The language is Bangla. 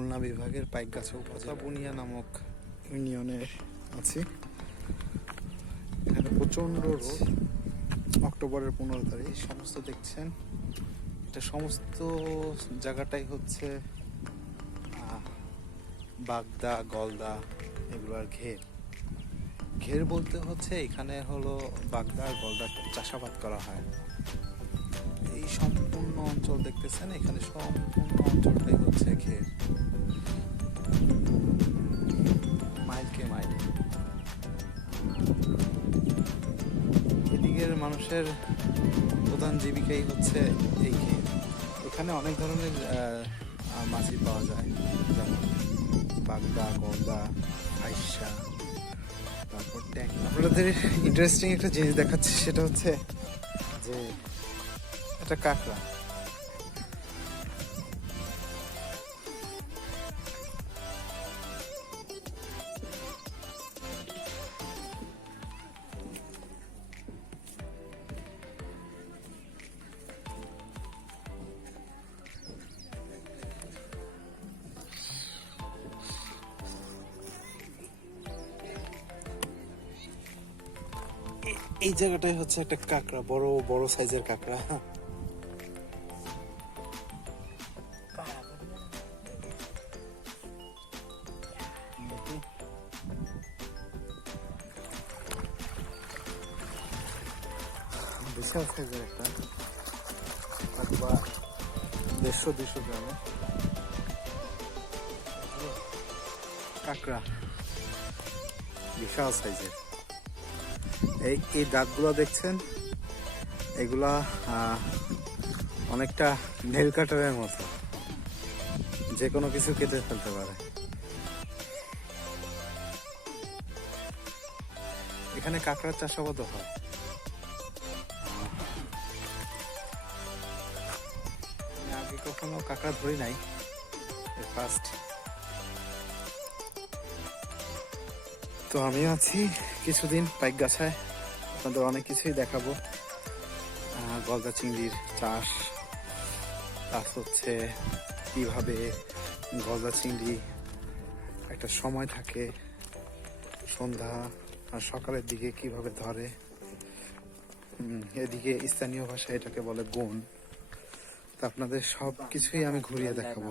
খুলনা বিভাগের পাইকগাছা উপজেলা বুনিয়া নামক ইউনিয়নে আছি। এখানে প্রচণ্ড রোদ। অক্টোবরের 15 তারিখ। সমস্ত দেখছেন, এটা সমস্ত জায়গাটাই হচ্ছে বাগদা, গলদা, এগুলোর ঘের। ঘের বলতে হচ্ছে এখানে হলো বাগদা আর গলদা চাষাবাদ করা হয়। এই সম্পূর্ণ অঞ্চল দেখতেছেন, এখানে সম্পূর্ণ অঞ্চলটাই হচ্ছে ঘের, মাইলকে মাইল। এদিকের মানুষের প্রধান জীবিকাই হচ্ছে এই ঘের। এখানে অনেক ধরনের মাছই পাওয়া যায়, যেমন বাগদা, গলদা, আইসা, তারপর ট্যাং। আপনাদের ইন্টারেস্টিং একটা জিনিস দেখাচ্ছি, সেটা হচ্ছে যে একটা কাঁকড়া। এই জায়গাটাই হচ্ছে একটা কাঁকড়া, বড় বড় সাইজের কাঁকড়া। বিশাল সাইজের একটা, অথবা 150-200 গ্রামের কাঁকড়া, বিশাল সাইজের। এই দাঁতগুলো দেখছেন, এগুলা অনেকটা নেল কাটারের মতো, যে কোনো কিছু কেটে ফেলতে পারে। এখানে কাঁকড়ার চাষাবাদও হয়। আমি আগে কখনো কাঁকড়া ধরি নাই, ফার্স্ট। তো আমি আছি কিছুদিন পাইকগাছায়, আপনাদের অনেক কিছুই দেখাবো। গলদা চিংড়ির চাষ, প্লাস হচ্ছে কিভাবে গলদা চিংড়ি একটা সময় থাকে, সন্ধ্যা আর সকালের দিকে কিভাবে ধরে। এদিকে স্থানীয় ভাষায় এটাকে বলে গুণ। তা আপনাদের সব কিছুই আমি ঘুরিয়ে দেখাবো।